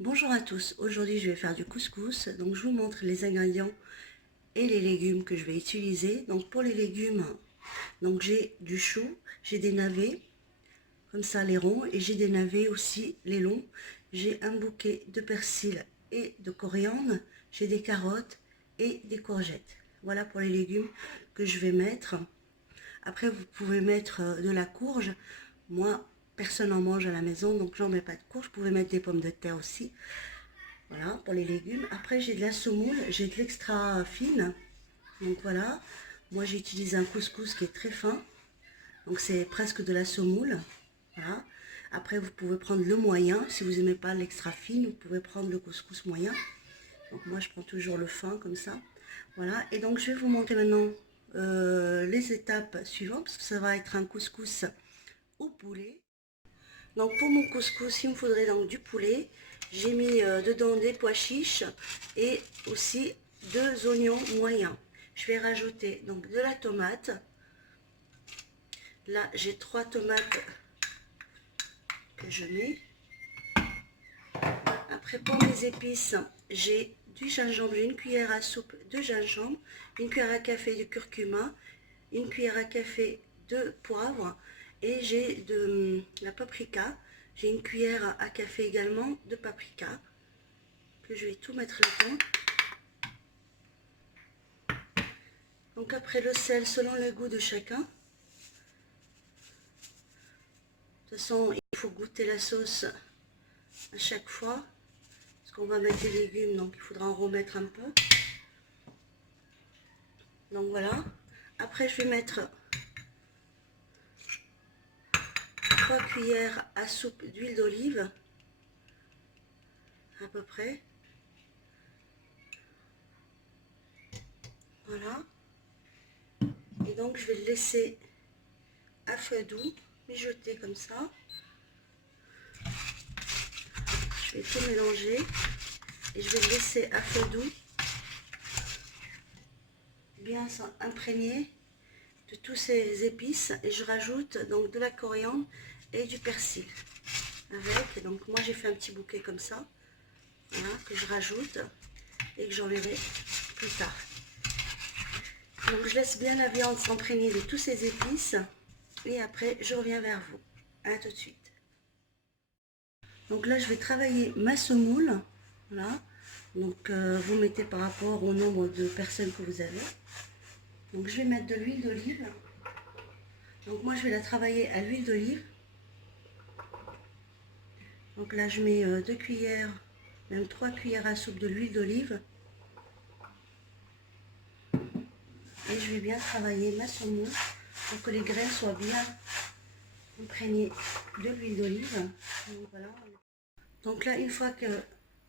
Bonjour à tous, aujourd'hui je vais faire du couscous, donc je vous montre les ingrédients et les légumes que je vais utiliser. Donc pour les légumes, donc j'ai du chou, j'ai des navets, comme ça les ronds, et j'ai des navets aussi les longs. J'ai un bouquet de persil et de coriandre, j'ai des carottes et des courgettes. Voilà pour les légumes que je vais mettre. Après vous pouvez mettre de la courge, moi personne n'en mange à la maison donc j'en mets pas de courge. Vous pouvez mettre des pommes de terre aussi. Voilà, pour les légumes. Après, j'ai de la semoule, j'ai de l'extra fine. Donc voilà, moi j'utilise un couscous qui est très fin. Donc c'est presque de la semoule. Voilà. Après, vous pouvez prendre le moyen. Si vous n'aimez pas l'extra fine, vous pouvez prendre le couscous moyen. Donc moi, je prends toujours le fin comme ça. Voilà, et donc je vais vous montrer maintenant les étapes suivantes, parce que ça va être un couscous au poulet. Donc pour mon couscous, il me faudrait donc du poulet. J'ai mis dedans des pois chiches et aussi 2 oignons moyens. Je vais rajouter donc de la tomate. Là, j'ai 3 tomates que je mets. Après, pour mes épices, j'ai du gingembre, une cuillère à soupe de gingembre, une cuillère à café de curcuma, une cuillère à café de poivre et j'ai de la paprika. J'ai une cuillère à café également de paprika que je vais tout mettre là-dedans. Donc après le sel selon le goût de chacun. De toute façon, il faut goûter la sauce à chaque fois. Parce qu'on va mettre des légumes, donc il faudra en remettre un peu. Donc voilà. Après, je vais mettre 3 cuillères à soupe d'huile d'olive. À peu près. Voilà. Et donc, je vais le laisser à feu doux, mijoter comme ça. Je vais tout mélanger et je vais le laisser à feu doux, bien imprégné de tous ces épices, et je rajoute donc de la coriandre et du persil avec. Donc moi j'ai fait un petit bouquet comme ça, voilà, que je rajoute et que j'enverrai plus tard. Donc je laisse bien la viande s'imprégner de tous ces épices et après je reviens vers vous. À tout de suite. Donc là je vais travailler ma semoule, voilà. Donc vous mettez par rapport au nombre de personnes que vous avez. Donc je vais mettre de l'huile d'olive. Donc moi je vais la travailler à l'huile d'olive. Donc là je mets 2 cuillères, même 3 cuillères à soupe de l'huile d'olive. Et je vais bien travailler ma semoule pour que les graines soient bien imprégnées de l'huile d'olive. Donc, voilà. Donc là, une fois que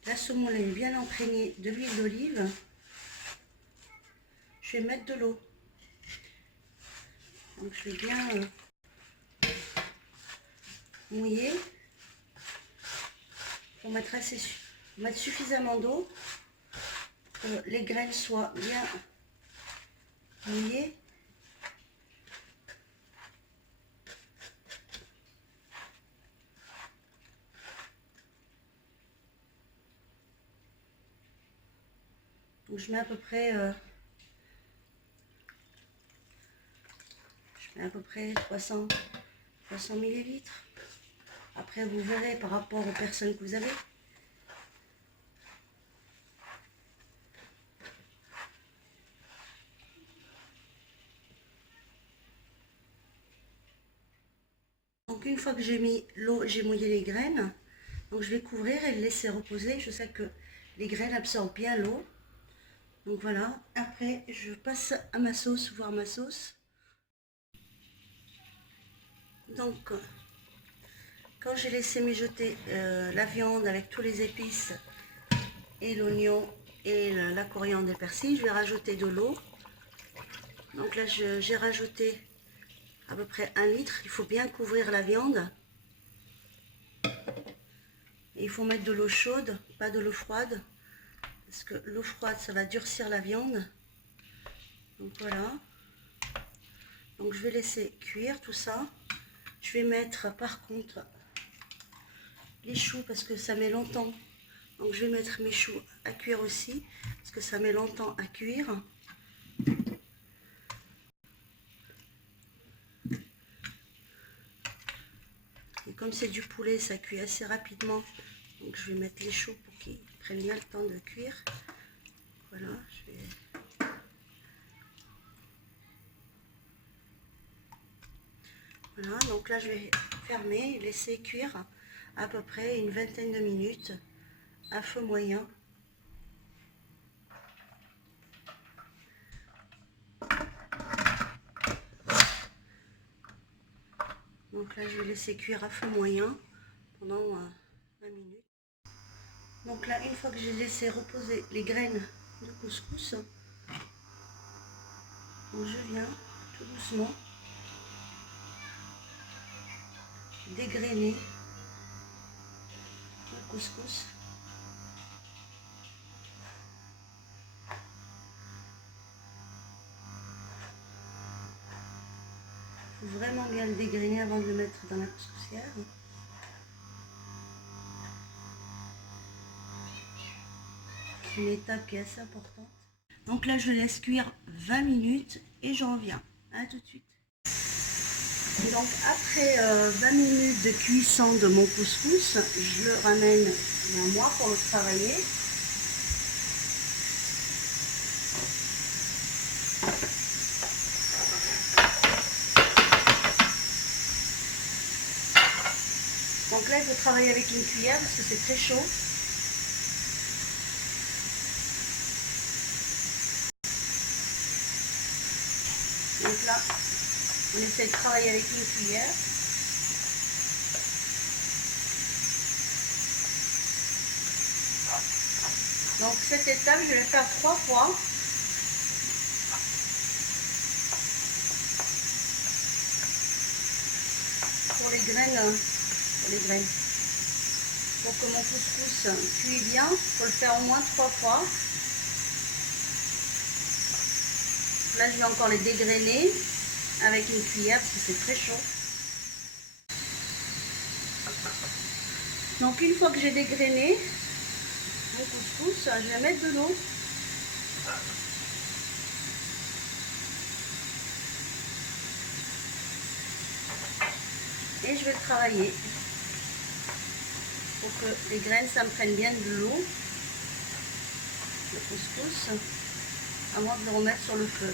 la semoule est bien imprégnée de l'huile d'olive, je vais mettre de l'eau. Donc je vais bien mouiller pour mettre suffisamment d'eau pour que les graines soient bien mouillées. Donc je mets à peu près 300 millilitres. Après vous verrez par rapport aux personnes que vous avez. Donc une fois que j'ai mis l'eau, j'ai mouillé les graines. Donc je vais couvrir et le laisser reposer. Je sais que les graines absorbent bien l'eau. Donc voilà. Après je passe à ma sauce, voir ma sauce. Donc quand j'ai laissé mijoter la viande avec tous les épices et l'oignon et la coriandre et le persil, je vais rajouter de l'eau. Donc là j'ai rajouté à peu près 1 litre. Il faut bien couvrir la viande. Et il faut mettre de l'eau chaude, pas de l'eau froide. Parce que l'eau froide, ça va durcir la viande. Donc voilà. Donc je vais laisser cuire tout ça. Je vais mettre par contre les choux parce que ça met longtemps Donc je vais mettre mes choux à cuire aussi, parce que ça met longtemps à cuire. Et comme c'est du poulet, ça cuit assez rapidement. Donc je vais mettre les choux pour qu'ils prennent bien le temps de cuire. Voilà, je vais... Voilà, donc là je vais fermer et laisser cuire à peu près une vingtaine de minutes à feu moyen. Donc là je vais laisser cuire à feu moyen pendant 20 minutes. Donc là, une fois que j'ai laissé reposer les graines de couscous, donc je viens tout doucement dégrainer le couscous. Il faut vraiment bien le dégrainer avant de le mettre dans la couscoussière. C'est une étape qui est assez importante. Donc là, je laisse cuire 20 minutes et j'en reviens. À tout de suite. Et donc après 20 minutes de cuisson de mon couscous, je le ramène vers moi pour le travailler. Donc là, il faut travailler avec une cuillère parce que c'est très chaud. Donc là, on essaie de travailler avec une cuillère. Donc cette étape, je vais faire 3 fois. Pour les graines. Pour que mon couscous cuise bien, il faut le faire au moins 3 fois. Là, je vais encore les dégrainer avec une cuillère parce que c'est très chaud. Donc une fois que j'ai dégrainé mon couscous, je vais mettre de l'eau. Et je vais le travailler pour que les graines, ça me prenne bien de l'eau, le couscous, avant de le remettre sur le feu.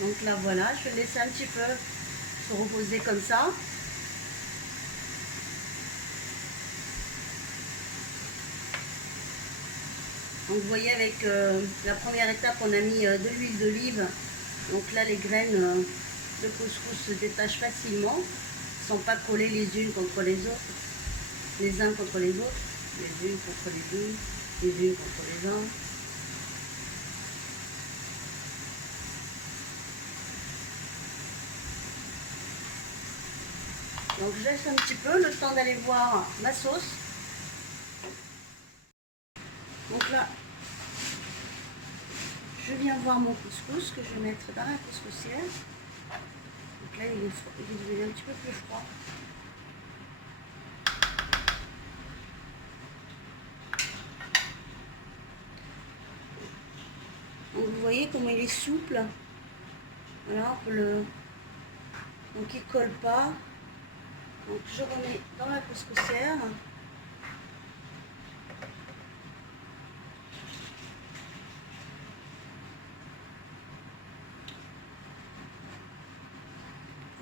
Donc là voilà, je vais laisser un petit peu se reposer comme ça. Donc vous voyez avec la première étape, on a mis de l'huile d'olive. Donc là les graines de couscous se détachent facilement. Ils ne sont pas collées les unes contre les autres, les uns contre les autres, les unes contre les deux, les unes contre les uns. Donc je laisse un petit peu le temps d'aller voir ma sauce. Donc là, je viens voir mon couscous que je vais mettre dans la couscoussière. Donc là, il est devenu un petit peu plus froid. Donc vous voyez comment il est souple. Voilà, on peut le... Donc il ne colle pas. Donc je remets dans la couscoussière.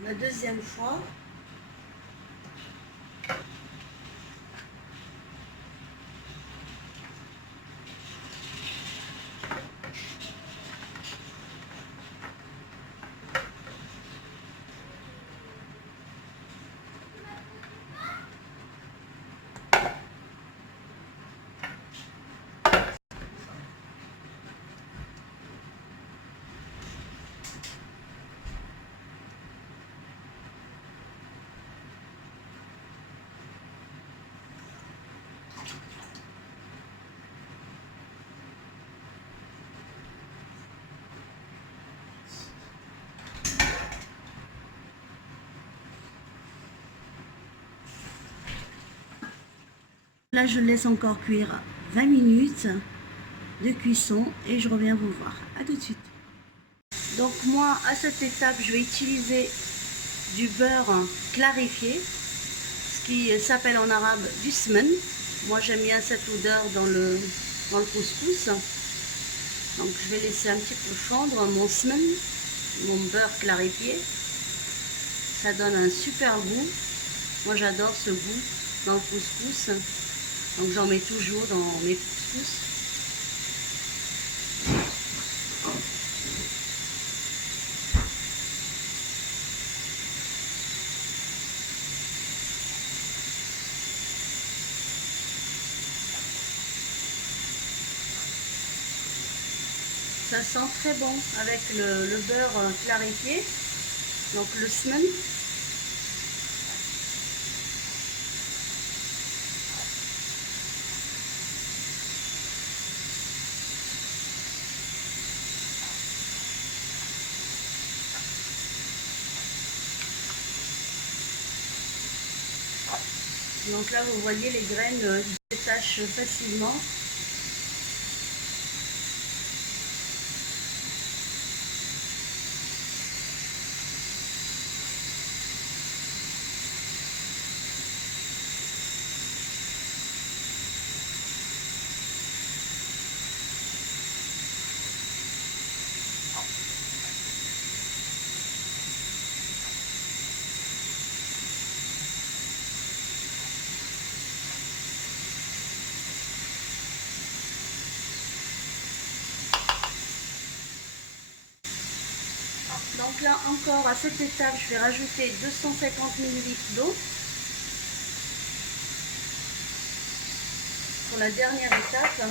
La deuxième fois. Là, je laisse encore cuire 20 minutes de cuisson et je reviens vous voir. A tout de suite. Donc moi, à cette étape, je vais utiliser du beurre clarifié, ce qui s'appelle en arabe du smen. Moi, j'aime bien cette odeur dans le couscous. Donc je vais laisser un petit peu fondre mon smen, mon beurre clarifié. Ça donne un super goût. Moi, j'adore ce goût dans le couscous. Donc j'en mets toujours dans mes couscous. Ça sent très bon avec le beurre clarifié, donc le smen. Donc là, vous voyez, les graines se détachent facilement. Donc là encore, à cette étape, je vais rajouter 250 ml d'eau. Pour la dernière étape.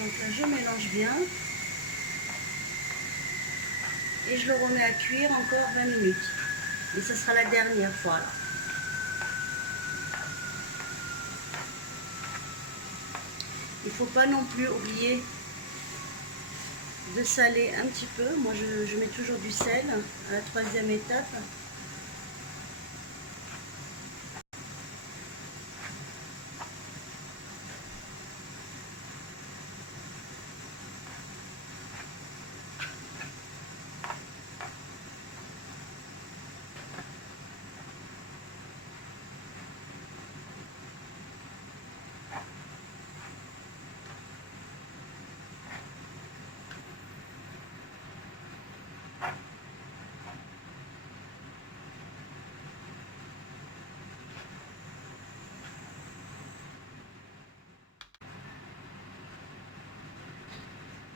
Donc là, je mélange bien et je le remets à cuire encore 20 minutes. Et ce sera la dernière fois. Là. Il ne faut pas non plus oublier de saler un petit peu. Moi, je mets toujours du sel à la troisième étape.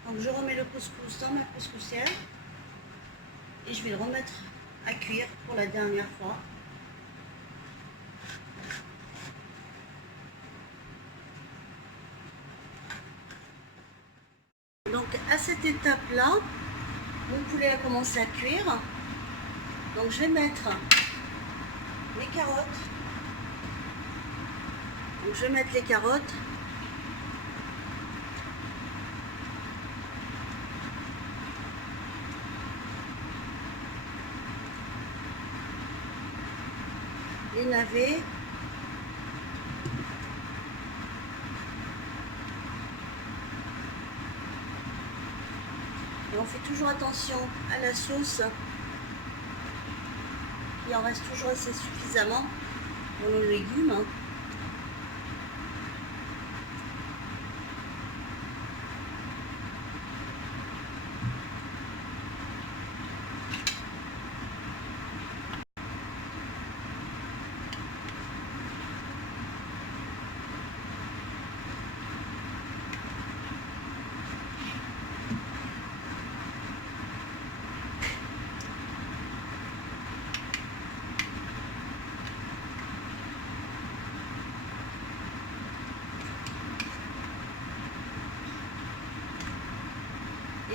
Donc je remets le couscous dans ma couscoussière et je vais le remettre à cuire pour la dernière fois. Donc à cette étape-là, mon poulet a commencé à cuire. Donc je vais mettre les carottes. Donc je vais mettre les carottes. Les navets. Et on fait toujours attention à la sauce. Il en reste toujours assez suffisamment pour nos légumes.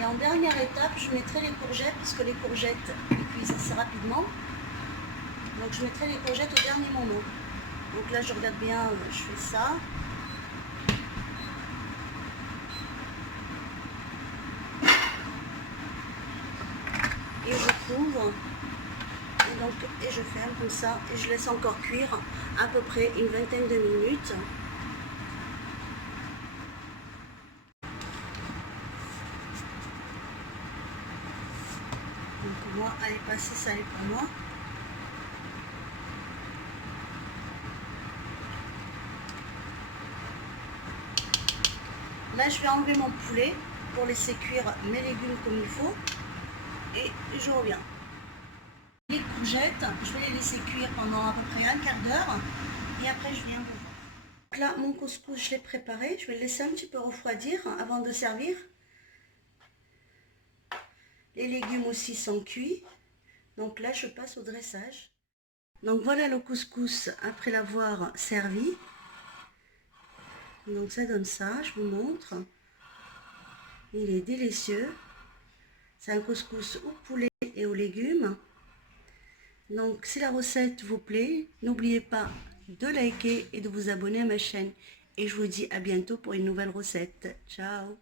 Et en dernière étape, je mettrai les courgettes, parce que les courgettes ils cuisent assez rapidement. Donc je mettrai les courgettes au dernier moment. Donc là je regarde bien, je fais ça. Et je couvre. Et je ferme comme ça. Et je laisse encore cuire à peu près une vingtaine de minutes. Donc pour moi, elle est passée salée pour moi. Là, je vais enlever mon poulet pour laisser cuire mes légumes comme il faut. Et je reviens. Les courgettes, je vais les laisser cuire pendant à peu près un quart d'heure. Et après, je viens vous voir. Donc là, mon couscous, je l'ai préparé. Je vais le laisser un petit peu refroidir avant de servir. Les légumes aussi sont cuits. Donc là, je passe au dressage. Donc voilà le couscous après l'avoir servi. Donc ça donne ça, je vous montre. Il est délicieux. C'est un couscous au poulet et aux légumes. Donc si la recette vous plaît, n'oubliez pas de liker et de vous abonner à ma chaîne. Et je vous dis à bientôt pour une nouvelle recette. Ciao!